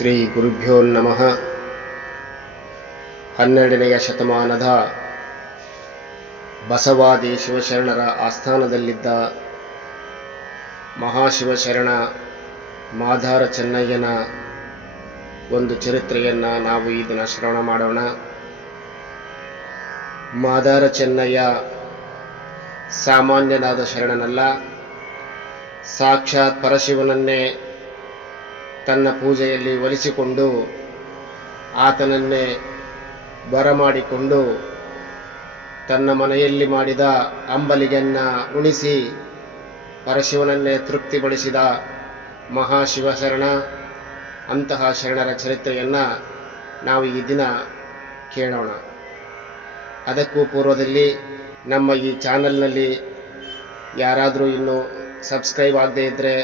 ಶ್ರೀ ಗುರುಭ್ಯೋ ನಮಃ. 12ನೇ ಶತಮಾನದ ಬಸವಾದಿ ಶಿವಶರಣರ ಆಸ್ಥಾನದಲ್ಲಿದ್ದ ಮಹಾಶಿವಶರಣ ಮಾದಾರ ಚೆನ್ನಯ್ಯನ ಒಂದು ಚರಿತ್ರೆಯನ್ನು ನಾವು ಈ ದಿನ ಶ್ರವಣ ಮಾಡೋಣ. ಮಾದಾರ ಚೆನ್ನಯ್ಯ ಸಾಮಾನ್ಯನಾದ ಶರಣನಲ್ಲ, ಸಾಕ್ಷಾತ್ ಪರಶಿವನನ್ನೇ ತನ್ನ ಪೂಜೆಯಲ್ಲಿ ಒಲಿಸಿಕೊಂಡು ಆತನನ್ನೇ ಬರಮಾಡಿಕೊಂಡು ತನ್ನ ಮನೆಯಲ್ಲಿ ಮಾಡಿದ ಅಂಬಲಿಗೆಯನ್ನು ಉಣಿಸಿ ಪರಶಿವನನ್ನೇ ತೃಪ್ತಿಪಡಿಸಿದ ಮಹಾಶಿವಶರಣ. ಅಂತಹ ಶರಣರ ಚರಿತ್ರೆಯನ್ನು ನಾವು ಈ ದಿನ ಕೇಳೋಣ. ಅದಕ್ಕೂ ಪೂರ್ವದಲ್ಲಿ ನಮ್ಮ ಈ ಚಾನಲ್ನಲ್ಲಿ ಯಾರಾದರೂ ಇನ್ನೂ ಸಬ್ಸ್ಕ್ರೈಬ್ ಆಗದೇ ಇದ್ದರೆ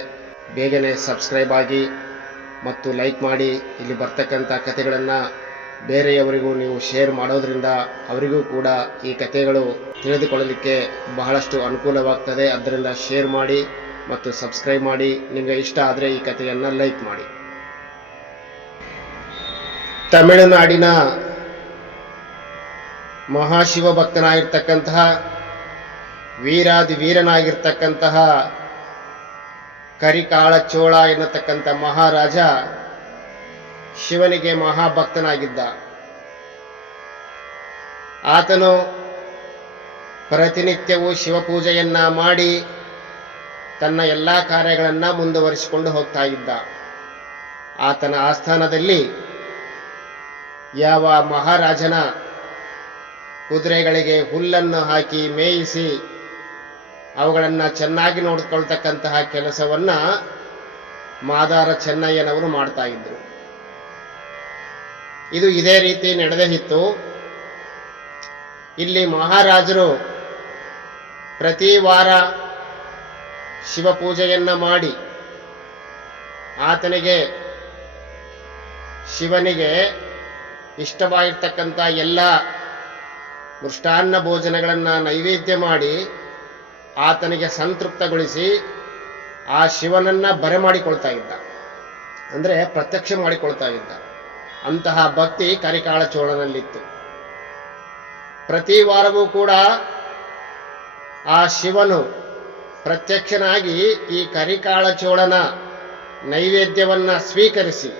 ಬೇಗನೆ ಸಬ್ಸ್ಕ್ರೈಬ್ ಆಗಿ ಮತ್ತು ಲೈಕ್ ಮಾಡಿ. ಇಲ್ಲಿ ಬರ್ತಕ್ಕಂಥ ಕಥೆಗಳನ್ನು ಬೇರೆಯವರಿಗೂ ನೀವು ಶೇರ್ ಮಾಡೋದ್ರಿಂದ ಅವರಿಗೂ ಕೂಡ ಈ ಕಥೆಗಳು ತಿಳಿದುಕೊಳ್ಳಲಿಕ್ಕೆ ಬಹಳಷ್ಟು ಅನುಕೂಲವಾಗ್ತದೆ. ಅದರಿಂದ ಶೇರ್ ಮಾಡಿ ಮತ್ತು ಸಬ್ಸ್ಕ್ರೈಬ್ ಮಾಡಿ. ನಿಮಗೆ ಇಷ್ಟ ಆದರೆ ಈ ಕಥೆಯನ್ನು ಲೈಕ್ ಮಾಡಿ. ತಮಿಳುನಾಡಿನ ಮಹಾಶಿವ ಭಕ್ತನಾಗಿರ್ತಕ್ಕಂತಹ ವೀರಾದಿ ವೀರನಾಗಿರ್ತಕ್ಕಂತಹ ಕರಿಕಾಳ ಚೋಳ ಎನ್ನತಕ್ಕಂಥ ಮಹಾರಾಜ ಶಿವನಿಗೆ ಮಹಾಭಕ್ತನಾಗಿದ್ದ. ಆತನು ಪ್ರತಿನಿತ್ಯವೂ ಶಿವಪೂಜೆಯನ್ನ ಮಾಡಿ ತನ್ನ ಎಲ್ಲ ಕಾರ್ಯಗಳನ್ನು ಮುಂದುವರಿಸಿಕೊಂಡು ಹೋಗ್ತಾ ಇದ್ದ. ಆತನ ಆಸ್ಥಾನದಲ್ಲಿ ಯಾವ ಮಹಾರಾಜನ ಕುದುರೆಗಳಿಗೆ ಹುಲ್ಲನ್ನು ಹಾಕಿ ಮೇಯಿಸಿ ಅವುಗಳನ್ನು ಚೆನ್ನಾಗಿ ನೋಡಿಕೊಳ್ತಕ್ಕಂತಹ ಕೆಲಸವನ್ನ ಮಾದಾರ ಚೆನ್ನಯ್ಯನವರು ಮಾಡ್ತಾ ಇದ್ರು. ಇದು ಇದೇ ರೀತಿ ನಡೆದಿತ್ತು. ಇಲ್ಲಿ ಮಹಾರಾಜರು ಪ್ರತಿ ವಾರ ಶಿವಪೂಜೆಯನ್ನ ಮಾಡಿ ಆತನಿಗೆ ಶಿವನಿಗೆ ಇಷ್ಟವಾಗಿರ್ತಕ್ಕಂಥ ಎಲ್ಲ ಮೃಷ್ಟಾನ್ನ ಭೋಜನಗಳನ್ನು ನೈವೇದ್ಯ ಮಾಡಿ ಆತನಿಗೆ ಸಂತೃಪ್ತಗೊಳಿಸಿ ಆ ಶಿವನನ್ನ ಬರಮಾಡಿಕೊಳ್ತಾ ಇದ್ದ, ಅಂದರೆ ಪ್ರತ್ಯಕ್ಷ ಮಾಡಿಕೊಳ್ತಾ ಇದ್ದ. ಅಂತಹ ಭಕ್ತಿ ಕರಿಕಾಳ ಚೋಳನಲ್ಲಿತ್ತು. ಪ್ರತಿ ವಾರವೂ ಕೂಡ ಆ ಶಿವನು ಪ್ರತ್ಯಕ್ಷನಾಗಿ ಈ ಕರಿಕಾಳ ಚೋಳನ ನೈವೇದ್ಯವನ್ನ ಸ್ವೀಕರಿಸಿ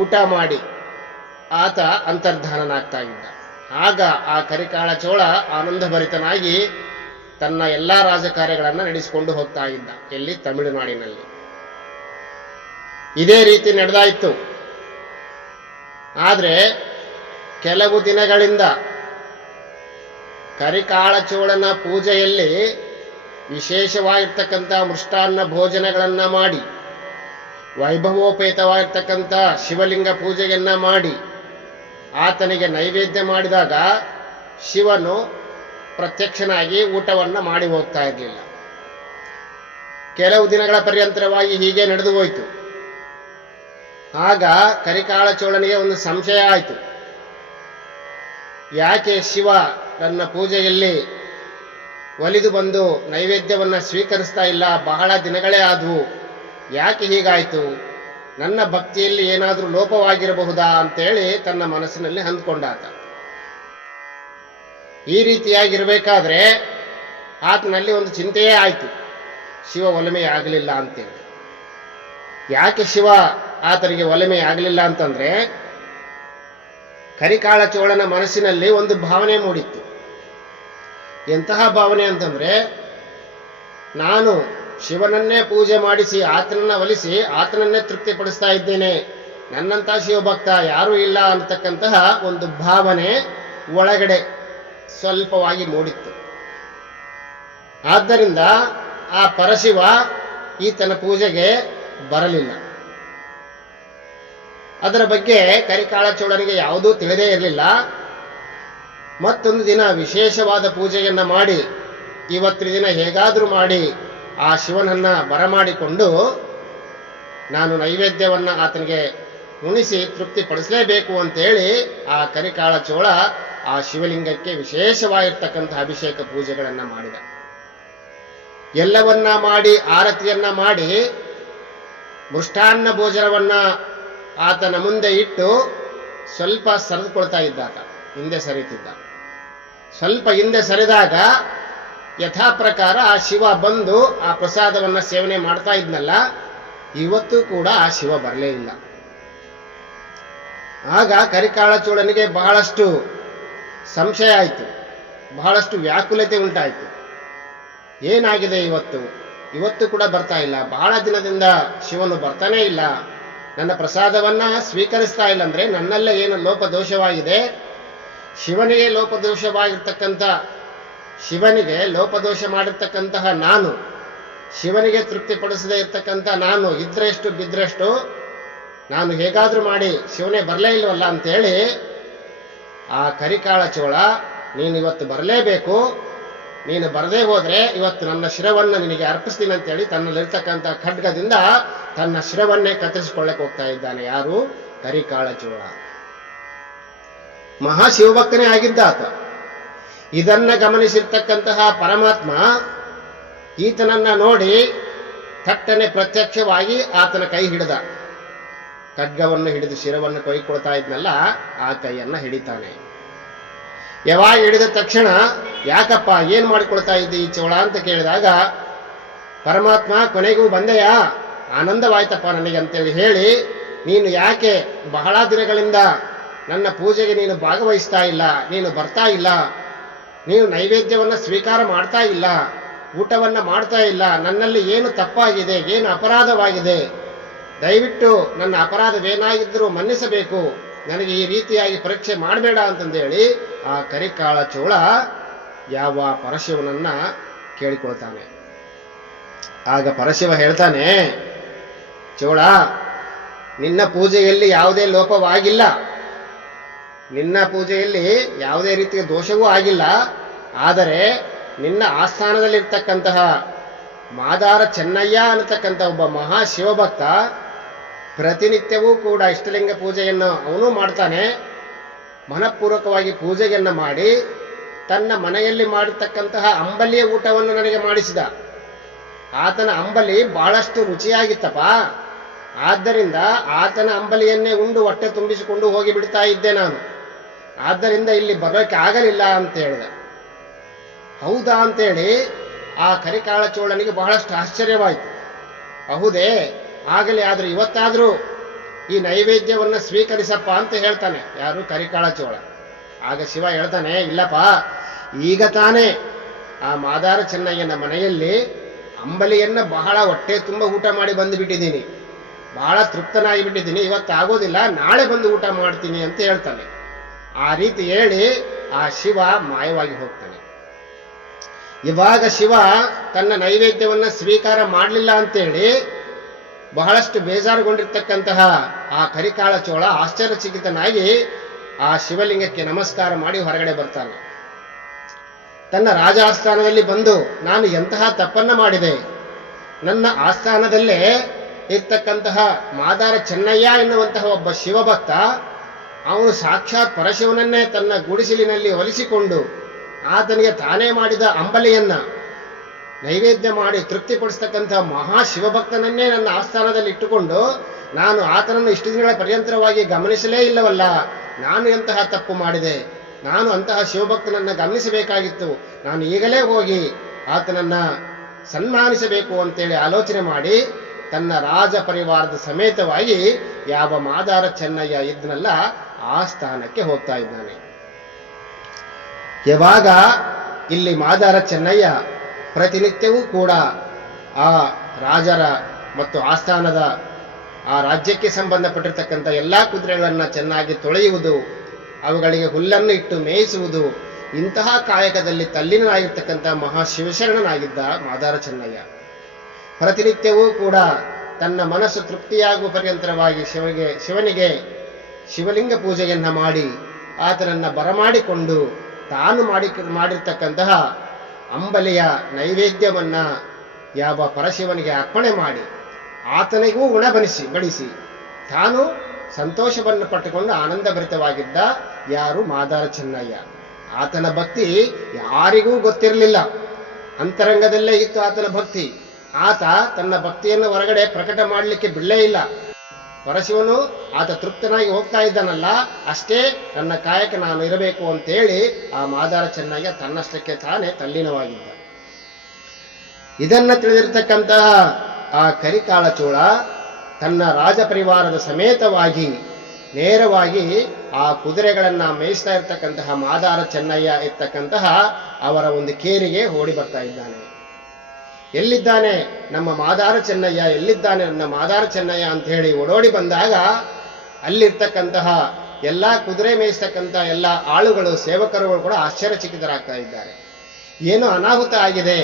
ಊಟ ಮಾಡಿ ಆತ ಅಂತರ್ಧಾನನಾಗ್ತಾ ಇದ್ದ. ಆಗ ಆ ಕರಿಕಾಳ ಚೋಳ ಆನಂದಭರಿತನಾಗಿ ತನ್ನ ಎಲ್ಲ ರಾಜಕಾರ್ಯಗಳನ್ನು ನಡೆಸಿಕೊಂಡು ಹೋಗ್ತಾ ಇದ್ದ. ಎಲ್ಲಿ? ತಮಿಳುನಾಡಿನಲ್ಲಿ. ಇದೇ ರೀತಿ ನಡೆದಾಯಿತು. ಆದರೆ ಕೆಲವು ದಿನಗಳಿಂದ ಕರಿಕಾಳ ಚೋಳನ ಪೂಜೆಯಲ್ಲಿ ವಿಶೇಷವಾಗಿರ್ತಕ್ಕಂಥ ಮೃಷ್ಟಾನ್ನ ಭೋಜನಗಳನ್ನು ಮಾಡಿ ವೈಭವೋಪೇತವಾಗಿರ್ತಕ್ಕಂಥ ಶಿವಲಿಂಗ ಪೂಜೆಯನ್ನ ಮಾಡಿ ಆತನಿಗೆ ನೈವೇದ್ಯ ಮಾಡಿದಾಗ ಶಿವನು ಪ್ರತ್ಯಕ್ಷನಾಗಿ ಊಟವನ್ನು ಮಾಡಿ ಹೋಗ್ತಾ ಇರಲಿಲ್ಲ. ಕೆಲವು ದಿನಗಳ ಪರ್ಯಂತರವಾಗಿ ಹೀಗೆ ನಡೆದು ಹೋಯಿತು. ಆಗ ಕರಿಕಾಳ ಚೋಳನಿಗೆ ಒಂದು ಸಂಶಯ ಆಯಿತು. ಯಾಕೆ ಶಿವ ತನ್ನ ಪೂಜೆಯಲ್ಲಿ ಒಲಿದು ಬಂದು ನೈವೇದ್ಯವನ್ನು ಸ್ವೀಕರಿಸ್ತಾ ಇಲ್ಲ? ಬಹಳ ದಿನಗಳೇ ಆದವು, ಯಾಕೆ ಹೀಗಾಯಿತು? ನನ್ನ ಭಕ್ತಿಯಲ್ಲಿ ಏನಾದರೂ ಲೋಪವಾಗಿರಬಹುದಾ ಅಂತೇಳಿ ತನ್ನ ಮನಸ್ಸಿನಲ್ಲಿ ಅಂದ್ಕೊಂಡಾತ. ಈ ರೀತಿಯಾಗಿರಬೇಕಾದ್ರೆ ಆತನಲ್ಲಿ ಒಂದು ಚಿಂತೆಯೇ ಆಯಿತು, ಶಿವ ಒಲಿಮೆಯಾಗಲಿಲ್ಲ ಅಂತೇಳಿ. ಯಾಕೆ ಶಿವ ಆತನಿಗೆ ಒಲಿಮೆಯಾಗಲಿಲ್ಲ ಅಂತಂದ್ರೆ ಕರಿಕಾಳ ಚೋಳನ ಮನಸ್ಸಿನಲ್ಲಿ ಒಂದು ಭಾವನೆ ಮೂಡಿತ್ತು. ಎಂತಹ ಭಾವನೆ ಅಂತಂದ್ರೆ, ನಾನು ಶಿವನನ್ನೇ ಪೂಜೆ ಮಾಡಿಸಿ ಆತನನ್ನ ಒಲಿಸಿ ಆತನನ್ನೇ ತೃಪ್ತಿಪಡಿಸ್ತಾ ಇದ್ದೇನೆ, ನನ್ನಂತ ಶಿವಭಕ್ತ ಯಾರೂ ಇಲ್ಲ ಅನ್ನತಕ್ಕಂತಹ ಒಂದು ಭಾವನೆ ಒಳಗಡೆ ಸ್ವಲ್ಪವಾಗಿ ಮೂಡಿತ್ತು. ಆದ್ದರಿಂದ ಆ ಪರಶಿವ ಈತನ ಪೂಜೆಗೆ ಬರಲಿಲ್ಲ. ಅದರ ಬಗ್ಗೆ ಕರಿಕಾಳ ಚೋಳನಿಗೆ ಯಾವುದೂ ತಿಳಿದೇ ಇರಲಿಲ್ಲ. ಮತ್ತೊಂದು ದಿನ ವಿಶೇಷವಾದ ಪೂಜೆಯನ್ನ ಮಾಡಿ ಇವತ್ತಿನ ದಿನ ಹೇಗಾದರೂ ಮಾಡಿ ಆ ಶಿವನನ್ನ ಬರಮಾಡಿಕೊಂಡು ನಾನು ನೈವೇದ್ಯವನ್ನ ಆತನಿಗೆ ಉಣಿಸಿ ತೃಪ್ತಿಪಡಿಸಲೇಬೇಕು ಅಂತೇಳಿ ಆ ಕರಿಕಾಳ ಚೋಳ ಆ ಶಿವಲಿಂಗಕ್ಕೆ ವಿಶೇಷವಾಗಿರ್ತಕ್ಕಂತಹ ಅಭಿಷೇಕ ಪೂಜೆಗಳನ್ನ ಮಾಡಿದ. ಎಲ್ಲವನ್ನ ಮಾಡಿ ಆರತಿಯನ್ನ ಮಾಡಿ ಮೃಷ್ಟಾನ್ನ ಭೋಜನವನ್ನ ಆತನ ಮುಂದೆ ಇಟ್ಟು ಸ್ವಲ್ಪ ಸರಿದುಕೊಳ್ತಾ ಇದ್ದಾಗ ಹಿಂದೆ ಸರಿತಿದ್ದ. ಸ್ವಲ್ಪ ಹಿಂದೆ ಸರಿದಾಗ ಯಥಾ ಪ್ರಕಾರ ಆ ಶಿವ ಬಂದು ಆ ಪ್ರಸಾದವನ್ನ ಸೇವನೆ ಮಾಡ್ತಾ ಇದ್ನಲ್ಲ, ಇವತ್ತು ಕೂಡ ಆ ಶಿವ ಬರಲೇ ಇಲ್ಲ. ಆಗ ಕರಿಕಾಳ ಚೋಳನಿಗೆ ಬಹಳಷ್ಟು ಸಂಶಯ ಆಯಿತು, ಬಹಳಷ್ಟು ವ್ಯಾಕುಲತೆ ಉಂಟಾಯಿತು. ಏನಾಗಿದೆ ಇವತ್ತು ಕೂಡ ಬರ್ತಾ ಇಲ್ಲ, ಬಹಳ ದಿನದಿಂದ ಶಿವನು ಬರ್ತಾನೇ ಇಲ್ಲ, ನನ್ನ ಪ್ರಸಾದವನ್ನ ಸ್ವೀಕರಿಸ್ತಾ ಇಲ್ಲ ಅಂದ್ರೆ ನನ್ನಲ್ಲೇ ಏನು ಲೋಪದೋಷವಾಗಿದೆ, ಶಿವನಿಗೆ ಲೋಪದೋಷ ಮಾಡಿರ್ತಕ್ಕಂತಹ ನಾನು, ಶಿವನಿಗೆ ತೃಪ್ತಿಪಡಿಸದೇ ಇರ್ತಕ್ಕಂಥ ನಾನು ಇದ್ರೆಷ್ಟು ಬಿದ್ರೆಷ್ಟು, ನಾನು ಹೇಗಾದ್ರೂ ಮಾಡಿ ಶಿವನೇ ಬರಲೇ ಇಲ್ವಲ್ಲ ಅಂತೇಳಿ ಆ ಕರಿಕಾಳ ಚೋಳ ನೀನು ಇವತ್ತು ಬರಲೇಬೇಕು, ನೀನು ಬರದೇ ಹೋದ್ರೆ ಇವತ್ತು ನನ್ನ ಶಿರವನ್ನು ನಿನಗೆ ಅರ್ಪಿಸ್ತೀನಿ ಅಂತೇಳಿ ತನ್ನಲ್ಲಿರ್ತಕ್ಕಂಥ ಖಡ್ಗದಿಂದ ತನ್ನ ಶಿರವನ್ನೇ ಕತ್ತರಿಸಿಕೊಳ್ಳಕ್ಕೆ ಹೋಗ್ತಾ ಇದ್ದಾನೆ. ಯಾರು? ಕರಿಕಾಳ ಚೋಳ. ಮಹಾಶಿವಭಕ್ತನೇ ಆಗಿದ್ದ ಆತ. ಇದನ್ನ ಗಮನಿಸಿರ್ತಕ್ಕಂತಹ ಪರಮಾತ್ಮ ಈತನನ್ನ ನೋಡಿ ಥಟ್ಟನೆ ಪ್ರತ್ಯಕ್ಷವಾಗಿ ಆತನ ಕೈ ಹಿಡಿದ. ಖಡ್ಗವನ್ನು ಹಿಡಿದು ಶಿರವನ್ನು ಕೊಯ್ಕೊಳ್ತಾ ಇದ್ನಲ್ಲ, ಆ ಕೈಯನ್ನ ಹಿಡಿತಾನೆ. ಯಾವಾಗ ಹಿಡಿದ ತಕ್ಷಣ ಯಾಕಪ್ಪ ಏನ್ ಮಾಡಿಕೊಳ್ತಾ ಇದ್ದಿ ಈ ಚೋಳ ಅಂತ ಕೇಳಿದಾಗ ಪರಮಾತ್ಮ ಕೊನೆಗೂ ಬಂದೆಯಾ, ಆನಂದವಾಯ್ತಪ್ಪ ನನಗೆ ಅಂತೇಳಿ ಹೇಳಿ, ನೀನು ಯಾಕೆ ಬಹಳ ದಿನಗಳಿಂದ ನನ್ನ ಪೂಜೆಗೆ ನೀನು ಭಾಗವಹಿಸ್ತಾ ಇಲ್ಲ, ನೀನು ಬರ್ತಾ ಇಲ್ಲ, ನೀನು ನೈವೇದ್ಯವನ್ನ ಸ್ವೀಕಾರ ಮಾಡ್ತಾ ಇಲ್ಲ, ಊಟವನ್ನ ಮಾಡ್ತಾ ಇಲ್ಲ, ನನ್ನಲ್ಲಿ ಏನು ತಪ್ಪಾಗಿದೆ, ಏನು ಅಪರಾಧವಾಗಿದೆ, ದಯವಿಟ್ಟು ನನ್ನ ಅಪರಾಧವೇನಾಗಿದ್ದರೂ ಮನ್ನಿಸಬೇಕು, ನನಗೆ ಈ ರೀತಿಯಾಗಿ ಪರೀಕ್ಷೆ ಮಾಡಬೇಡ ಅಂತಂದೇಳಿ ಆ ಕರಿಕಾಳ ಚೋಳ ಯಾವ ಪರಶಿವನನ್ನ ಕೇಳಿಕೊಳ್ತಾನೆ. ಆಗ ಪರಶಿವ ಹೇಳ್ತಾನೆ, ಚೋಳ, ನಿನ್ನ ಪೂಜೆಯಲ್ಲಿ ಯಾವುದೇ ಲೋಪವಾಗಿಲ್ಲ, ನಿನ್ನ ಪೂಜೆಯಲ್ಲಿ ಯಾವುದೇ ರೀತಿಯ ದೋಷವೂ ಆಗಿಲ್ಲ. ಆದರೆ ನಿನ್ನ ಆಸ್ಥಾನದಲ್ಲಿರ್ತಕ್ಕಂತಹ ಮಾದಾರ ಚೆನ್ನಯ್ಯ ಅನ್ನತಕ್ಕಂಥ ಒಬ್ಬ ಮಹಾಶಿವಭಕ್ತ ಪ್ರತಿನಿತ್ಯವೂ ಕೂಡ ಇಷ್ಟಲಿಂಗ ಪೂಜೆಯನ್ನು ಅವನು ಮಾಡ್ತಾನೆ. ಮನಪೂರ್ವಕವಾಗಿ ಪೂಜೆಯನ್ನ ಮಾಡಿ ತನ್ನ ಮನೆಯಲ್ಲಿ ಮಾಡಿರ್ತಕ್ಕಂತಹ ಅಂಬಲಿಯ ಊಟವನ್ನು ನನಗೆ ಮಾಡಿಸಿದ. ಆತನ ಅಂಬಲಿ ಬಹಳಷ್ಟು ರುಚಿಯಾಗಿತ್ತಪ್ಪ, ಆದ್ದರಿಂದ ಆತನ ಅಂಬಲಿಯನ್ನೇ ಉಂಡು ಹೊಟ್ಟೆ ತುಂಬಿಸಿಕೊಂಡು ಹೋಗಿ ಬಿಡ್ತಾ ಇದ್ದೆ ನಾನು, ಆದ್ದರಿಂದ ಇಲ್ಲಿ ಬರೋಕೆ ಆಗಲಿಲ್ಲ ಅಂತ ಹೇಳಿದ. ಹೌದಾ ಅಂತೇಳಿ ಆ ಕರಿಕಾಳ ಚೋಳನಿಗೆ ಬಹಳಷ್ಟು ಆಶ್ಚರ್ಯವಾಯಿತು. ಹೌದೇ, ಆಗಲಿ, ಆದ್ರೆ ಇವತ್ತಾದ್ರೂ ಈ ನೈವೇದ್ಯವನ್ನ ಸ್ವೀಕರಿಸಪ್ಪ ಅಂತ ಹೇಳ್ತಾನೆ. ಯಾರು? ಕರಿಕಾಳ ಚೋಳ. ಆಗ ಶಿವ ಹೇಳ್ತಾನೆ, ಇಲ್ಲಪ್ಪ, ಈಗ ತಾನೇ ಆ ಮಾದಾರ ಚೆನ್ನಯ್ಯನ ಮನೆಯಲ್ಲಿ ಅಂಬಲಿಯನ್ನ ಬಹಳ ಹೊಟ್ಟೆ ತುಂಬ ಊಟ ಮಾಡಿ ಬಂದು ಬಿಟ್ಟಿದ್ದೀನಿ, ಬಹಳ ತೃಪ್ತನಾಗಿ ಬಿಟ್ಟಿದ್ದೀನಿ, ಇವತ್ತಾಗೋದಿಲ್ಲ, ನಾಳೆ ಬಂದು ಊಟ ಮಾಡ್ತೀನಿ ಅಂತ ಹೇಳ್ತಾನೆ. ಆ ರೀತಿ ಹೇಳಿ ಆ ಶಿವ ಮಾಯವಾಗಿ ಹೋಗ್ತಾನೆ. ಇವಾಗ ಶಿವ ತನ್ನ ನೈವೇದ್ಯವನ್ನ ಸ್ವೀಕಾರ ಮಾಡಲಿಲ್ಲ ಅಂತೇಳಿ ಬಹಳಷ್ಟು ಬೇಜಾರುಗೊಂಡಿರ್ತಕ್ಕಂತಹ ಆ ಕರಿಕಾಳ ಚೋಳ ಆಶ್ಚರ್ಯಚಕಿತನಾಗಿ ಆ ಶಿವಲಿಂಗಕ್ಕೆ ನಮಸ್ಕಾರ ಮಾಡಿ ಹೊರಗಡೆ ಬರ್ತಾನೆ. ತನ್ನ ರಾಜ ಆಸ್ಥಾನದಲ್ಲಿ ಬಂದು ನಾನು ಎಂತಹ ತಪ್ಪನ್ನ ಮಾಡಿದೆ, ನನ್ನ ಆಸ್ಥಾನದಲ್ಲೇ ಇರ್ತಕ್ಕಂತಹ ಮಾದಾರ ಚೆನ್ನಯ್ಯ ಎನ್ನುವಂತಹ ಒಬ್ಬ ಶಿವಭಕ್ತ, ಅವನು ಸಾಕ್ಷಾತ್ ಪರಶಿವನನ್ನೇ ತನ್ನ ಗುಡಿಸಿಲಿನಲ್ಲಿ ಒಲಿಸಿಕೊಂಡು ಆತನಿಗೆ ತಾನೇ ಮಾಡಿದ ಅಂಬಲಿಯನ್ನ ನೈವೇದ್ಯ ಮಾಡಿ ತೃಪ್ತಿಪಡಿಸ್ತಕ್ಕಂತಹ ಮಹಾಶಿವಭಕ್ತನನ್ನೇ ನನ್ನ ಆಸ್ಥಾನದಲ್ಲಿ ಇಟ್ಟುಕೊಂಡು ನಾನು ಆತನನ್ನು ಇಷ್ಟು ದಿನಗಳ ಪರ್ಯಂತರವಾಗಿ ಗಮನಿಸಲೇ ಇಲ್ಲವಲ್ಲ, ನಾನು ಎಂತಹ ತಪ್ಪು ಮಾಡಿದೆ, ನಾನು ಅಂತಹ ಶಿವಭಕ್ತನನ್ನ ಗಮನಿಸಬೇಕಾಗಿತ್ತು, ನಾನು ಈಗಲೇ ಹೋಗಿ ಆತನನ್ನ ಸನ್ಮಾನಿಸಬೇಕು ಅಂತೇಳಿ ಆಲೋಚನೆ ಮಾಡಿ ತನ್ನ ರಾಜ ಪರಿವಾರದ ಸಮೇತವಾಗಿ ಯಾವ ಮಾದಾರ ಚೆನ್ನಯ್ಯ ಇದ್ನಲ್ಲ ಆ ಸ್ಥಾನಕ್ಕೆ ಹೋಗ್ತಾ ಇದ್ದಾನೆ. ಯಾವಾಗ ಇಲ್ಲಿ ಮಾದಾರ ಚೆನ್ನಯ್ಯ ಪ್ರತಿನಿತ್ಯವೂ ಕೂಡ ಆ ರಾಜರ ಮತ್ತು ಆಸ್ಥಾನದ ಆ ರಾಜ್ಯಕ್ಕೆ ಸಂಬಂಧಪಟ್ಟಿರ್ತಕ್ಕಂಥ ಎಲ್ಲಾ ಕುದುರೆಗಳನ್ನ ಚೆನ್ನಾಗಿ ತೊಳೆಯುವುದು, ಅವುಗಳಿಗೆ ಹುಲ್ಲನ್ನು ಇಟ್ಟು ಮೇಯಿಸುವುದು, ಇಂತಹ ಕಾಯಕದಲ್ಲಿ ತಲ್ಲೀನನಾಗಿರ್ತಕ್ಕಂಥ ಮಹಾಶಿವಶರಣನಾಗಿದ್ದ ಮಾದಾರ ಚೆನ್ನಯ್ಯ ಪ್ರತಿನಿತ್ಯವೂ ಕೂಡ ತನ್ನ ಮನಸ್ಸು ತೃಪ್ತಿಯಾಗುವ ಪರ್ಯಂತರವಾಗಿ ಶಿವನಿಗೆ ಶಿವಲಿಂಗ ಪೂಜೆಯನ್ನ ಮಾಡಿ ಆತನನ್ನ ಬರಮಾಡಿಕೊಂಡು ತಾನು ಮಾಡಿರ್ತಕ್ಕಂತಹ ಅಂಬಲಿಯ ನೈವೇದ್ಯವನ್ನ ಯಾವ ಪರಶಿವನಿಗೆ ಅರ್ಪಣೆ ಮಾಡಿ ಆತನಿಗೂ ಬಡಿಸಿ ತಾನು ಸಂತೋಷವನ್ನು ಪಟ್ಟುಕೊಂಡು ಆನಂದಭರಿತವಾಗಿದ್ದ ಯಾರು? ಮಾದಾರ ಚೆನ್ನಯ್ಯ. ಆತನ ಭಕ್ತಿ ಯಾರಿಗೂ ಗೊತ್ತಿರಲಿಲ್ಲ, ಅಂತರಂಗದಲ್ಲೇ ಇತ್ತು ಆತನ ಭಕ್ತಿ. ಆತ ತನ್ನ ಭಕ್ತಿಯನ್ನು ಹೊರಗಡೆ ಪ್ರಕಟ ಮಾಡಲಿಕ್ಕೆ ಬಿಡಲೇ ಇಲ್ಲ. ಪರಶಿವನು ಆತ ತೃಪ್ತನಾಗಿ ಹೋಗ್ತಾ ಇದ್ದಾನಲ್ಲ, ಅಷ್ಟೇ ನನ್ನ ಕಾಯಕ್ಕೆ ನಾನು ಇರಬೇಕು ಅಂತೇಳಿ ಆ ಮಾದಾರ ಚೆನ್ನಯ್ಯ ತನ್ನಷ್ಟಕ್ಕೆ ತಾನೇ ತಲ್ಲೀನವಾಗಿದ್ದ. ಇದನ್ನ ತಿಳಿದಿರ್ತಕ್ಕಂತಹ ಆ ಕರಿಕಾಳ ಚೋಳ ತನ್ನ ರಾಜಪರಿವಾರದ ಸಮೇತವಾಗಿ ನೇರವಾಗಿ ಆ ಕುದುರೆಗಳನ್ನ ಮೇಯಿಸ್ತಾ ಇರ್ತಕ್ಕಂತಹ ಮಾದಾರ ಚೆನ್ನಯ್ಯ ಇರ್ತಕ್ಕಂತಹ ಅವರ ಒಂದು ಕೇರಿಗೆ ಓಡಿ ಬರ್ತಾ ಇದ್ದಾನೆ. ಎಲ್ಲಿದ್ದಾನೆ ನಮ್ಮ ಮಾದಾರ ಚೆನ್ನಯ್ಯ, ಎಲ್ಲಿದ್ದಾನೆ ನನ್ನ ಮಾದಾರ ಚೆನ್ನಯ್ಯ ಅಂತ ಹೇಳಿ ಓಡೋಡಿ ಬಂದಾಗ ಅಲ್ಲಿರ್ತಕ್ಕಂತಹ ಎಲ್ಲಾ ಕುದುರೆ ಮೇಯಿಸ್ತಕ್ಕಂತಹ ಎಲ್ಲ ಆಳುಗಳು ಸೇವಕರುಗಳು ಕೂಡ ಆಶ್ಚರ್ಯಚಕಿತರಾಗ್ತಾ ಇದ್ದಾರೆ. ಏನೋ ಅನಾಹುತ ಆಗಿದೆ,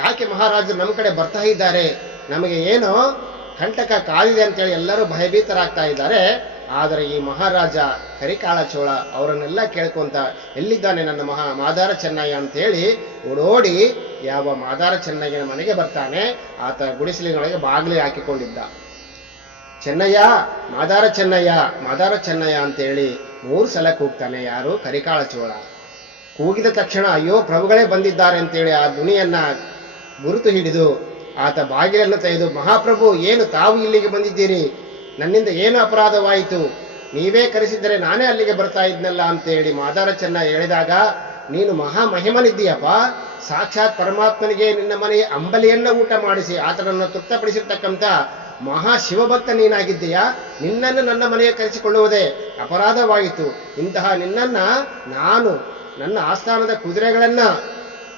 ಯಾಕೆ ಮಹಾರಾಜರು ನಮ್ಮ ಕಡೆ ಬರ್ತಾ ಇದ್ದಾರೆ, ನಮಗೆ ಏನೋ ಕಂಟಕ ಕಾದಿದೆ ಅಂತೇಳಿ ಎಲ್ಲರೂ ಭಯಭೀತರಾಗ್ತಾ ಇದ್ದಾರೆ. ಆದರೆ ಈ ಮಹಾರಾಜ ಕರಿಕಾಳ ಚೋಳ ಅವರನ್ನೆಲ್ಲ ಕೇಳ್ಕೊಂತ ಎಲ್ಲಿದ್ದಾನೆ ನನ್ನ ಮಾದಾರ ಚೆನ್ನಯ್ಯ ಅಂತ ಹೇಳಿ ಓಡೋಡಿ ಯಾವ ಮಾದಾರ ಚೆನ್ನಯ್ಯನ ಮನೆಗೆ ಬರ್ತಾನೆ. ಆತ ಗುಡಿಸಲಿನೊಳಗೆ ಬಾಗಿಲು ಹಾಕಿಕೊಂಡಿದ್ದ. ಚೆನ್ನಯ್ಯ, ಮಾದಾರ ಚೆನ್ನಯ್ಯ, ಮಾದಾರ ಚೆನ್ನಯ್ಯ ಅಂತೇಳಿ 3 ಸಲ ಕೂಗ್ತಾನೆ. ಯಾರು? ಕರಿಕಾಳ ಚೋಳ. ಕೂಗಿದ ತಕ್ಷಣ ಅಯ್ಯೋ ಪ್ರಭುಗಳೇ ಬಂದಿದ್ದಾರೆ ಅಂತೇಳಿ ಆ ಧ್ವನಿಯನ್ನ ಗುರುತು ಹಿಡಿದು ಆತ ಬಾಗಿಲನ್ನು ತೆಗೆದು, ಮಹಾಪ್ರಭು ಏನು ತಾವು ಇಲ್ಲಿಗೆ ಬಂದಿದ್ದೀರಿ, ನನ್ನಿಂದ ಏನು ಅಪರಾಧವಾಯಿತು, ನೀವೇ ಕರೆಸಿದರೆ ನಾನೇ ಅಲ್ಲಿಗೆ ಬರ್ತಾ ಇದ್ನಲ್ಲ ಅಂತೇಳಿ ಮಾದಾರ ಚೆನ್ನ ಹೇಳಿದಾಗ, ನೀನು ಮಹಾಮಹಿಮನಿದ್ದೀಯಪ್ಪ, ಸಾಕ್ಷಾತ್ ಪರಮಾತ್ಮನಿಗೆ ನಿನ್ನ ಮನೆಯ ಅಂಬಲಿಯನ್ನ ಊಟ ಮಾಡಿಸಿ ಆತನನ್ನು ತೃಪ್ತಪಡಿಸಿರ್ತಕ್ಕಂಥ ಮಹಾಶಿವಭಕ್ತ ನೀನಾಗಿದ್ದೀಯಾ, ನಿನ್ನನ್ನು ನನ್ನ ಮನೆಗೆ ಕರೆಸಿಕೊಳ್ಳುವುದೇ ಅಪರಾಧವಾಯಿತು. ಇಂತಹ ನಿನ್ನನ್ನ ನಾನು ನನ್ನ ಆಸ್ಥಾನದ ಕುದುರೆಗಳನ್ನ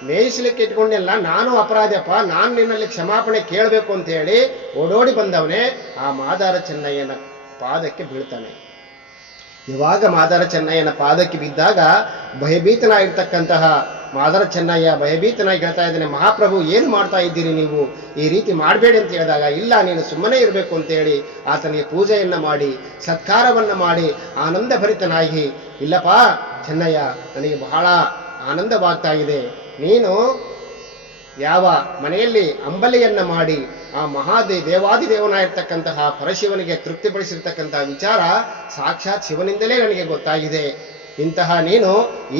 ಮೇಯಿಸಲಿಕ್ಕೆ ಇಟ್ಕೊಂಡೆಲ್ಲ, ನಾನು ಅಪರಾಧಪ್ಪ, ನಾನು ನಿನ್ನಲ್ಲಿ ಕ್ಷಮಾಪಣೆ ಕೇಳಬೇಕು ಅಂತ ಹೇಳಿ ಓಡೋಡಿ ಬಂದವನೇ ಆ ಮಾದಾರ ಚೆನ್ನಯ್ಯನ ಪಾದಕ್ಕೆ ಬೀಳ್ತಾನೆ. ಇವಾಗ ಮಾದಾರ ಚೆನ್ನಯ್ಯನ ಪಾದಕ್ಕೆ ಬಿದ್ದಾಗ ಭಯಭೀತನಾಗಿರ್ತಕ್ಕಂತಹ ಮಾದಾರ ಚೆನ್ನಯ್ಯ ಭಯಭೀತನಾಗಿ ಹೇಳ್ತಾ ಇದ್ದಾನೆ, ಮಹಾಪ್ರಭು ಏನು ಮಾಡ್ತಾ ಇದ್ದೀರಿ ನೀವು, ಈ ರೀತಿ ಮಾಡಬೇಡಿ ಅಂತ ಹೇಳಿದಾಗ, ಇಲ್ಲ ನೀನು ಸುಮ್ಮನೆ ಇರಬೇಕು ಅಂತೇಳಿ ಆತನಿಗೆ ಪೂಜೆಯನ್ನ ಮಾಡಿ ಸತ್ಕಾರವನ್ನ ಮಾಡಿ ಆನಂದ ಭರಿತನಾಗಿ, ಇಲ್ಲಪ್ಪ ಚೆನ್ನಯ್ಯ ನನಗೆ ಬಹಳ ಆನಂದವಾಗ್ತಾ ಇದೆ, ನೀನು ಯಾವ ಮನೆಯಲ್ಲಿ ಅಂಬಲಿಯನ್ನ ಮಾಡಿ ಆ ದೇವಾದಿದೇವನಾಗಿರ್ತಕ್ಕಂತಹ ಪರಶಿವನಿಗೆ ತೃಪ್ತಿಪಡಿಸಿರ್ತಕ್ಕಂತಹ ವಿಚಾರ ಸಾಕ್ಷಾತ್ ಶಿವನಿಂದಲೇ ನನಗೆ ಗೊತ್ತಾಗಿದೆ. ಇಂತಹ ನೀನು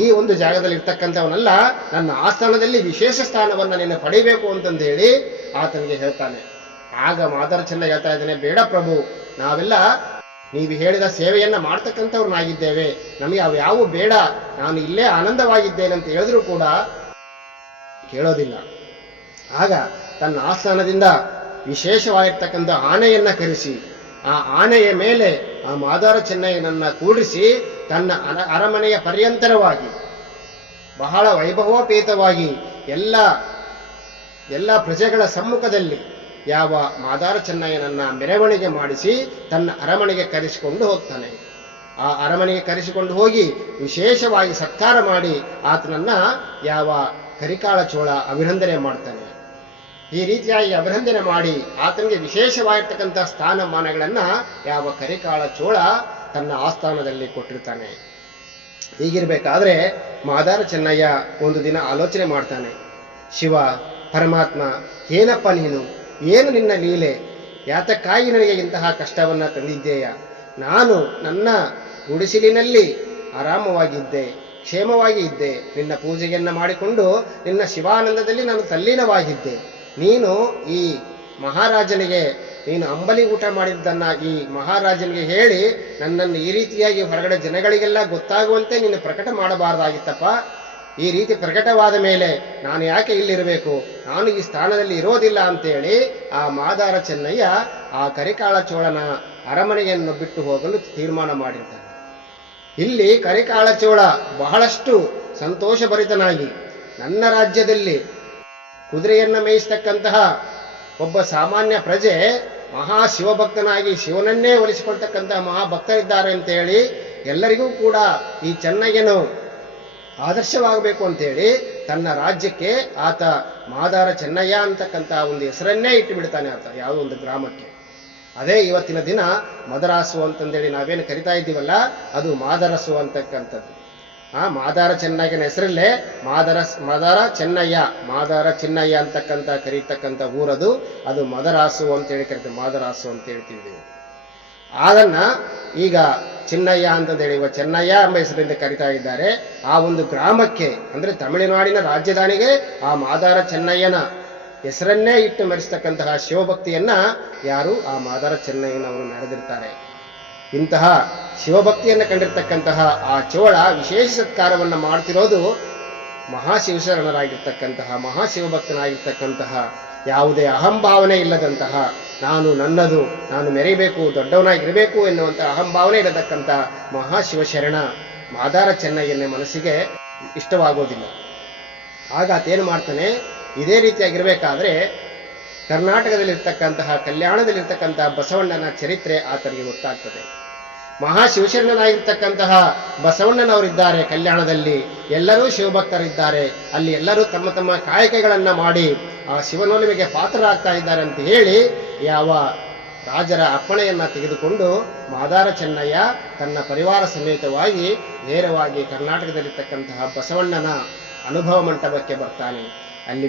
ಈ ಒಂದು ಜಾಗದಲ್ಲಿ ಇರ್ತಕ್ಕಂಥವನಲ್ಲ, ನನ್ನ ಆಸ್ಥಾನದಲ್ಲಿ ವಿಶೇಷ ಸ್ಥಾನವನ್ನ ನೀನು ಪಡಿಬೇಕು ಅಂತಂದು ಹೇಳಿ ಆತನಿಗೆ ಹೇಳ್ತಾನೆ. ಆಗ ಮಾದಾರ ಚೆನ್ನ ಹೇಳ್ತಾ ಇದ್ದಾನೆ, ಬೇಡ ಪ್ರಭು, ನಾವೆಲ್ಲ ನೀವು ಹೇಳಿದ ಸೇವೆಯನ್ನ ಮಾಡ್ತಕ್ಕಂಥವ್ರನ್ನಾಗಿದ್ದೇವೆ, ನಮಗೆ ಅವು ಯಾವ ಬೇಡ, ನಾನು ಇಲ್ಲೇ ಆನಂದವಾಗಿದ್ದೇನೆ ಅಂತ ಹೇಳಿದ್ರು ಕೂಡ ಕೇಳೋದಿಲ್ಲ. ಆಗ ತನ್ನ ಆಸ್ಥಾನದಿಂದ ವಿಶೇಷವಾಗಿರ್ತಕ್ಕಂಥ ಆನೆಯನ್ನ ಕರೆಸಿ ಆ ಆನೆಯ ಮೇಲೆ ಆ ಮಾದಾರ ಚೆನ್ನಯ್ಯನನ್ನ ಕೂಡಿಸಿ ತನ್ನ ಅರಮನೆಯ ಪರ್ಯಂತರವಾಗಿ ಬಹಳ ವೈಭವೋಪೇತವಾಗಿ ಎಲ್ಲ ಪ್ರಜೆಗಳ ಸಮ್ಮುಖದಲ್ಲಿ ಯಾವ ಮಾದಾರ ಚೆನ್ನಯ್ಯನನ್ನ ಮೆರವಣಿಗೆ ಮಾಡಿಸಿ ತನ್ನ ಅರಮನೆಗೆ ಕರೆಸಿಕೊಂಡು ಹೋಗ್ತಾನೆ. ಆ ಅರಮನೆಗೆ ಕರೆಸಿಕೊಂಡು ಹೋಗಿ ವಿಶೇಷವಾಗಿ ಸತ್ಕಾರ ಮಾಡಿ ಆತನನ್ನ ಯಾವ ಕರಿಕಾಳ ಚೋಳ ಅಭಿನಂದನೆ ಮಾಡ್ತಾನೆ. ಈ ರೀತಿಯಾಗಿ ಅಭಿನಂದನೆ ಮಾಡಿ ಆತನಿಗೆ ವಿಶೇಷವಾಗಿರ್ತಕ್ಕಂಥ ಸ್ಥಾನಮಾನಗಳನ್ನ ಯಾವ ಕರಿಕಾಳ ಚೋಳ ತನ್ನ ಆಸ್ಥಾನದಲ್ಲಿ ಕೊಟ್ಟಿರ್ತಾನೆ. ಹೀಗಿರ್ಬೇಕಾದ್ರೆ ಮಾದಾರ ಚೆನ್ನಯ್ಯ ಒಂದು ದಿನ ಆಲೋಚನೆ ಮಾಡ್ತಾನೆ, ಶಿವ ಪರಮಾತ್ಮ, ಏನಪ್ಪ ನೀನು, ಏನು ನಿನ್ನ ಲೀಲೆ, ಯಾತಕ್ಕಾಗಿ ನನಗೆ ಇಂತಹ ಕಷ್ಟವನ್ನ ತಂದಿದ್ದೇಯ, ನಾನು ನನ್ನ ಗುಡಿಸಿಲಿನಲ್ಲಿ ಆರಾಮವಾಗಿದ್ದೆ, ಕ್ಷೇಮವಾಗಿ ಇದ್ದೆ, ನಿನ್ನ ಪೂಜೆಯನ್ನ ಮಾಡಿಕೊಂಡು ನಿನ್ನ ಶಿವಾನಂದದಲ್ಲಿ ನಾನು ತಲ್ಲೀನವಾಗಿದ್ದೆ. ನೀನು ಈ ಮಹಾರಾಜನಿಗೆ ನೀನು ಅಂಬಲಿ ಊಟ ಮಾಡಿದ್ದನ್ನ ಈ ಮಹಾರಾಜನಿಗೆ ಹೇಳಿ ನನ್ನನ್ನು ಈ ರೀತಿಯಾಗಿ ಹೊರಗಡೆ ಜನಗಳಿಗೆಲ್ಲ ಗೊತ್ತಾಗುವಂತೆ ನೀನು ಪ್ರಕಟ ಮಾಡಬಾರದಾಗಿತ್ತಪ್ಪ. ಈ ರೀತಿ ಪ್ರಕಟವಾದ ಮೇಲೆ ನಾನು ಯಾಕೆ ಇಲ್ಲಿರಬೇಕು, ನಾನು ಈ ಸ್ಥಾನದಲ್ಲಿ ಇರೋದಿಲ್ಲ ಅಂತೇಳಿ ಆ ಮಾದಾರ ಚೆನ್ನಯ್ಯ ಆ ಕರಿಕಾಳ ಚೋಳನ ಅರಮನೆಯನ್ನು ಬಿಟ್ಟು ಹೋಗಲು ತೀರ್ಮಾನ ಮಾಡಿರ್ತಾನೆ. ಇಲ್ಲಿ ಕರಿಕಾಳ ಚೋಳ ಬಹಳಷ್ಟು ಸಂತೋಷಭರಿತನಾಗಿ ನನ್ನ ರಾಜ್ಯದಲ್ಲಿ ಕುದುರೆಯನ್ನ ಮೇಯಿಸ್ತಕ್ಕಂತಹ ಒಬ್ಬ ಸಾಮಾನ್ಯ ಪ್ರಜೆ ಮಹಾಶಿವಭಕ್ತನಾಗಿ ಶಿವನನ್ನೇ ಒಲಿಸಿಕೊಳ್ತಕ್ಕಂತಹ ಮಹಾಭಕ್ತರಿದ್ದಾರೆ ಅಂತ ಹೇಳಿ ಎಲ್ಲರಿಗೂ ಕೂಡ ಈ ಚೆನ್ನಯ್ಯನು ಆದರ್ಶವಾಗಬೇಕು ಅಂತೇಳಿ ತನ್ನ ರಾಜ್ಯಕ್ಕೆ ಆತ ಮಾದಾರ ಚೆನ್ನಯ್ಯ ಅಂತಕ್ಕಂತಹ ಒಂದು ಹೆಸರನ್ನೇ ಇಟ್ಟು ಬಿಡ್ತಾನೆ. ಆತ ಯಾವುದೋ ಒಂದು ಗ್ರಾಮಕ್ಕೆ. ಅದೇ ಇವತ್ತಿನ ದಿನ ಮದರಾಸು ಅಂತಂದೇಳಿ ನಾವೇನು ಕರಿತಾ ಇದ್ದೀವಲ್ಲ, ಅದು ಮಾದರಸು ಅಂತಕ್ಕಂಥದ್ದು. ಆ ಮಾದಾರ ಚೆನ್ನಯ್ಯನ ಹೆಸರಲ್ಲೇ ಮಾದಾರ ಚೆನ್ನಯ್ಯ ಅಂತಕ್ಕಂಥ ಕರೀತಕ್ಕಂಥ ಊರದು, ಅದು ಮದರಾಸು ಅಂತೇಳಿ ಕರಿತೀವಿ, ಮಾದರಾಸು ಅಂತ ಹೇಳ್ತೀವಿ. ಅದನ್ನ ಈಗ ಚಿನ್ನಯ್ಯ ಅಂತಂದೇಳಿ ಚೆನ್ನಯ್ಯ ಎಂಬ ಹೆಸರಿಂದ ಕರಿತಾ ಇದ್ದಾರೆ. ಆ ಒಂದು ಗ್ರಾಮಕ್ಕೆ ಅಂದ್ರೆ ತಮಿಳುನಾಡಿನ ರಾಜಧಾನಿಗೆ ಆ ಮಾದಾರ ಚೆನ್ನಯ್ಯನ ಹೆಸರನ್ನೇ ಇಟ್ಟು ಮೆರೆಸ್ತಕ್ಕಂತಹ ಶಿವಭಕ್ತಿಯನ್ನ ಯಾರು ಆ ಮಾದಾರ ಚೆನ್ನಯ್ಯನವರು ಮೆರೆದಿರ್ತಾರೆ. ಇಂತಹ ಶಿವಭಕ್ತಿಯನ್ನು ಕಂಡಿರ್ತಕ್ಕಂತಹ ಆ ಚೋಳ ವಿಶೇಷ ಸತ್ಕಾರವನ್ನು ಮಾಡ್ತಿರೋದು ಮಹಾಶಿವಶರಣರಾಗಿರ್ತಕ್ಕಂತಹ ಮಹಾಶಿವಭಕ್ತನಾಗಿರ್ತಕ್ಕಂತಹ ಯಾವುದೇ ಅಹಂಭಾವನೆ ಇಲ್ಲದಂತಹ ನಾನು ನನ್ನದು, ನಾನು ಮೆರೀಬೇಕು, ದೊಡ್ಡವನಾಗಿರಬೇಕು ಎನ್ನುವಂತಹ ಅಹಂಭಾವನೆ ಇರತಕ್ಕಂಥ ಮಹಾಶಿವಶರಣ ಮಾದಾರ ಚೆನ್ನಯ್ಯನ ಮನಸ್ಸಿಗೆ ಇಷ್ಟವಾಗೋದಿಲ್ಲ. ಆಗ ಆತೇನು ಮಾಡ್ತಾನೆ, ಇದೇ ರೀತಿಯಾಗಿರ್ಬೇಕಾದ್ರೆ ಕರ್ನಾಟಕದಲ್ಲಿರ್ತಕ್ಕಂತಹ ಕಲ್ಯಾಣದಲ್ಲಿರ್ತಕ್ಕಂತಹ ಬಸವಣ್ಣನ ಚರಿತ್ರೆ ಆತನಿಗೆ ಗೊತ್ತಾಗ್ತದೆ. ಮಹಾಶಿವಶರಣನಾಗಿರ್ತಕ್ಕಂತಹ ಬಸವಣ್ಣನವರಿದ್ದಾರೆ ಕಲ್ಯಾಣದಲ್ಲಿ, ಎಲ್ಲರೂ ಶಿವಭಕ್ತರಿದ್ದಾರೆ, ಅಲ್ಲಿ ಎಲ್ಲರೂ ತಮ್ಮ ತಮ್ಮ ಕಾಯಕಗಳನ್ನ ಮಾಡಿ ಆ ಶಿವನೊಲುಮೆಗೆ ಪಾತ್ರರಾಗ್ತಾ ಇದ್ದಾರೆ ಅಂತ ಹೇಳಿ ಯಾವ ರಾಜರ ಅಪ್ಪಣೆಯನ್ನ ತೆಗೆದುಕೊಂಡು ಮಾದಾರ ಚೆನ್ನಯ್ಯ ತನ್ನ ಪರಿವಾರ ಸಮೇತವಾಗಿ ನೇರವಾಗಿ ಕರ್ನಾಟಕದಲ್ಲಿರ್ತಕ್ಕಂತಹ ಬಸವಣ್ಣನ ಅನುಭವ ಮಂಟಪಕ್ಕೆ ಬರ್ತಾನೆ. ಅಲ್ಲಿ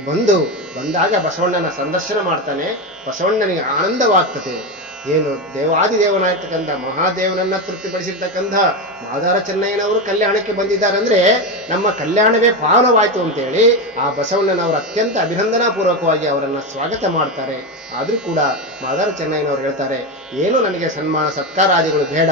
ಬಂದಾಗ ಬಸವಣ್ಣನ ಸಂದರ್ಶನ ಮಾಡ್ತಾನೆ. ಬಸವಣ್ಣನಿಗೆ ಆನಂದವಾಗ್ತದೆ. ಏನು ದೇವಾದಿದೇವನಾಗಿರ್ತಕ್ಕಂಥ ಮಹಾದೇವನನ್ನ ತೃಪ್ತಿಪಡಿಸಿರ್ತಕ್ಕಂಥ ಮಾದಾರ ಚೆನ್ನಯ್ಯನವರು ಕಲ್ಯಾಣಕ್ಕೆ ಬಂದಿದ್ದಾರೆ ಅಂದ್ರೆ ನಮ್ಮ ಕಲ್ಯಾಣವೇ ಪಾವನವಾಯಿತು ಅಂತೇಳಿ ಆ ಬಸವಣ್ಣನವರು ಅತ್ಯಂತ ಅಭಿನಂದನಾ ಪೂರ್ವಕವಾಗಿ ಅವರನ್ನ ಸ್ವಾಗತ ಮಾಡ್ತಾರೆ. ಆದ್ರೂ ಕೂಡ ಮಾದಾರ ಚೆನ್ನಯ್ಯನವರು ಹೇಳ್ತಾರೆ, ಏನು ನನಗೆ ಸನ್ಮಾನ ಸತ್ಕಾರಾದಿಗಳು ಬೇಡ,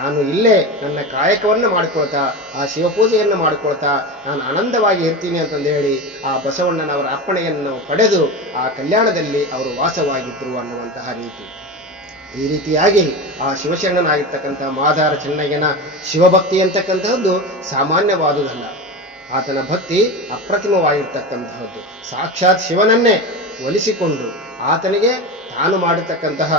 ನಾನು ಇಲ್ಲೇ ನನ್ನ ಕಾಯಕವನ್ನು ಮಾಡಿಕೊಳ್ತಾ ಆ ಶಿವಪೂಜೆಯನ್ನು ಮಾಡಿಕೊಳ್ತಾ ನಾನು ಆನಂದವಾಗಿ ಇರ್ತೀನಿ ಅಂತಂದು ಹೇಳಿ ಆ ಬಸವಣ್ಣನವರ ಅಪ್ಪಣೆಯನ್ನು ಪಡೆದು ಆ ಕಲ್ಯಾಣದಲ್ಲಿ ಅವರು ವಾಸವಾಗಿದ್ರು ಅನ್ನುವಂತಹ ರೀತಿ. ಈ ರೀತಿಯಾಗಿ ಆ ಶಿವಶರಣನಾಗಿರ್ತಕ್ಕಂಥ ಮಾದಾರ ಚೆನ್ನಯ್ಯನ ಶಿವಭಕ್ತಿ ಅಂತಕ್ಕಂತಹದ್ದು ಸಾಮಾನ್ಯವಾದುದಲ್ಲ. ಆತನ ಭಕ್ತಿ ಅಪ್ರತಿಮವಾಗಿರ್ತಕ್ಕಂತಹದ್ದು. ಸಾಕ್ಷಾತ್ ಶಿವನನ್ನೇ ಒಲಿಸಿಕೊಂಡು ಆತನಿಗೆ ತಾನು ಮಾಡಿರ್ತಕ್ಕಂತಹ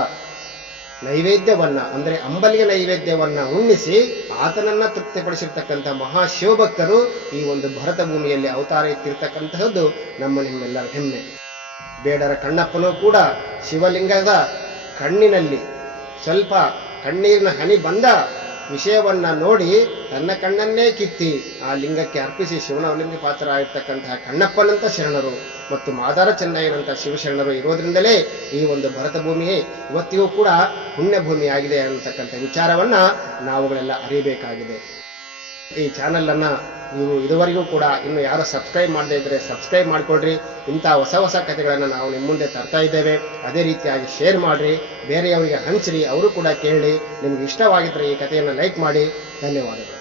ನೈವೇದ್ಯವನ್ನ ಅಂದರೆ ಅಂಬಲಿಗೆ ನೈವೇದ್ಯವನ್ನ ಉಣ್ಣಿಸಿ ಆತನನ್ನ ತೃಪ್ತಿಪಡಿಸಿರ್ತಕ್ಕಂಥ ಮಹಾಶಿವಭಕ್ತರು ಈ ಒಂದು ಭರತ ಭೂಮಿಯಲ್ಲಿ ಅವತಾರ ಎತ್ತಿರ್ತಕ್ಕಂತಹದ್ದು ನಿಮ್ಮೆಲ್ಲರ ಹೆಮ್ಮೆ. ಬೇಡರ ಕಣ್ಣಪ್ಪನೂ ಕೂಡ ಶಿವಲಿಂಗದ ಕಣ್ಣಿನಲ್ಲಿ ಸ್ವಲ್ಪ ಕಣ್ಣೀರಿನ ಹನಿ ಬಂದ ವಿಷಯವನ್ನ ನೋಡಿ ತನ್ನ ಕಣ್ಣನ್ನೇ ಕಿತ್ತಿ ಆ ಲಿಂಗಕ್ಕೆ ಅರ್ಪಿಸಿ ಶಿವನ ಒಲಿಂಗ ಪಾತ್ರ ಆಗಿರ್ತಕ್ಕಂತಹ ಕಣ್ಣಪ್ಪನಂತ ಶರಣರು ಮತ್ತು ಮಾದಾರ ಚೆನ್ನಯ್ಯನಂತ ಶಿವಶರಣರು ಇರೋದ್ರಿಂದಲೇ ಈ ಒಂದು ಭರತ ಭೂಮಿಯೇ ಇವತ್ತಿಗೂ ಕೂಡ ಪುಣ್ಯ ಭೂಮಿಯಾಗಿದೆ ಅನ್ನತಕ್ಕಂಥ ವಿಚಾರವನ್ನ ನಾವುಗಳೆಲ್ಲ ಅರಿಯಬೇಕಾಗಿದೆ. ಈ ಚಾನಲ್ ಅನ್ನ ನೀವು ಇದುವರೆಗೂ ಕೂಡ ಇನ್ನು ಯಾರು ಸಬ್ಸ್ಕ್ರೈಬ್ ಮಾಡದೇ ಇದ್ರೆ ಸಬ್ಸ್ಕ್ರೈಬ್ ಮಾಡ್ಕೊಳ್ರಿ. ಇಂಥ ಹೊಸ ಕಥೆಗಳನ್ನು ನಾವು ನಿಮ್ಮ ಮುಂದೆ ತರ್ತಾ ಇದ್ದೇವೆ. ಅದೇ ರೀತಿಯಾಗಿ ಶೇರ್ ಮಾಡ್ರಿ, ಬೇರೆಯವರಿಗೆ ಹಂಚ್ರಿ, ಅವರು ಕೂಡ ಕೇಳಿ. ನಿಮ್ಗೆ ಇಷ್ಟವಾಗಿದ್ರೆ ಈ ಕಥೆಯನ್ನು ಲೈಕ್ ಮಾಡಿ. ಧನ್ಯವಾದಗಳು.